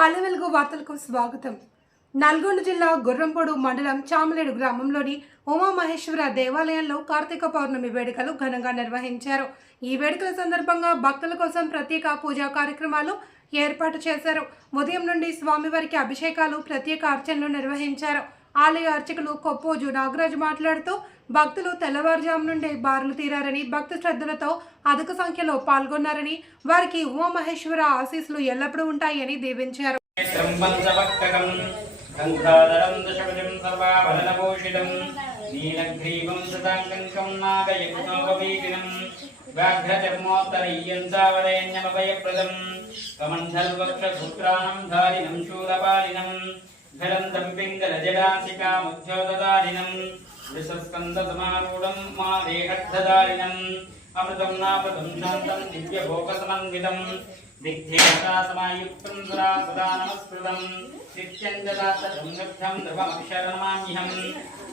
పల్లె వెలుగు వార్తలకు స్వాగతం. నల్గొండ జిల్లా గుర్రంపొడు మండలం చామలేడు గ్రామంలోని ఉమామహేశ్వర దేవాలయంలో కార్తీక పౌర్ణమి వేడుకలు ఘనంగా నిర్వహించారు. ఈ వేడుకల సందర్భంగా భక్తుల కోసం ప్రత్యేక పూజా కార్యక్రమాలు ఏర్పాటు చేశారు. ఉదయం నుండి స్వామివారికి అభిషేకాలు ప్రత్యేక అర్చనలు నిర్వహించారు. ఆలయ అర్చకులు కొప్పోజు నాగరాజు మాట్లాడుతూ భక్తులు తెల్లవారుజాము నుండే బారులు తీరారని భక్తి శ్రద్ధలతో అధిక సంఖ్యలో పాల్గొన్నారని వారికి ఉమామహేశ్వర ఆశీస్సులు ఎల్లప్పుడూ ఉంటాయని దీవించారు. నేత్రం పంచవక్రకం గంగాధరం దశభుజం నీలగ్రీవం సదాంకంకం నాగయజ్ఞోపవీతినం వ్యాఘ్రచర్మోత్తరీయం చావరేణ్యమభయప్రదం ధరంతం పింగళజడాసికాముద్యోగదారిణం వృషస్కందసమారూఢం మా దేహద్ధదారిణం అమృతం నాపదం శాంతం దివ్యభోగసమన్వితం దిగ్ధేయతాసమాయుక్తం సురా సదా నమస్కృతం నిత్యంజదాత్తం ధ్రువమక్షరమామ్యహం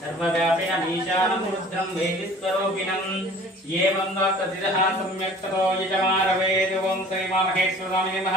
సర్వవ్యాపిన మీశానం రుద్రం వేదిస్వరూపిణం ఏవం వాక్తదిదః సమ్యక్తతో తతో ఓం శ్రీమామహేశ్వరామి నమః.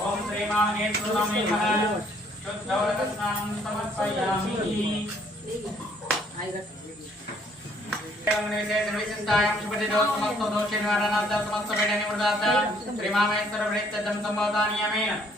ओम श्रीमाने सुरमे महाराज शुद्धवरदस्नानं समर्पयामि श्रीमामेश्वर वृत्तम संभवता नियमेन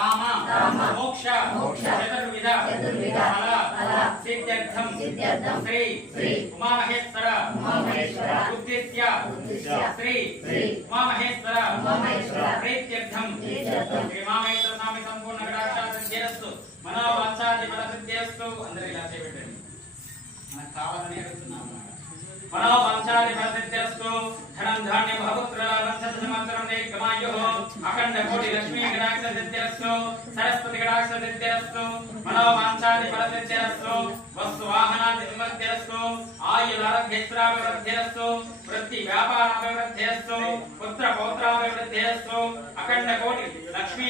మోక్ష. చతుర్విధ ఫల. సిద్ధ్యర్థం. శ్రీ. ఉమామహేశ్వర. బుద్ధిస్య శ్రీ. ఉమామహేశ్వర. ప్రీత్యర్థం. శ్రీ ఉమామహేశ్వర స్వామి సంపూర్ణ ఫల సిద్ధిరస్తు అందరూ ఇలా చేపెట్టండి. మనకు కావాలని అడుగుతున్నాం మనోవాంఛాది ఫల ధనం ధాన్యం బహుపుత్ర వంశత అఖండ కోటి లక్ష్మీ కటాక్ష సిద్ధిరస్తు సరస్వతి కటాక్ష సిద్ధిరస్తు వస్తు వృత్తి పుత్ర అఖండ కోటి లక్ష్మీ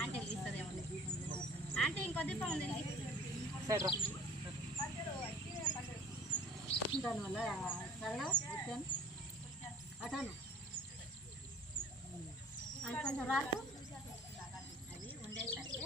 ఆంటీ ఇస్తుందేమో ఆంటీ ఇంకో దీపం ఉంది దానివల్ల చల్ల వచ్చాను అటాను. అది కొంచెం రాకు. అది ఉండేసరికి.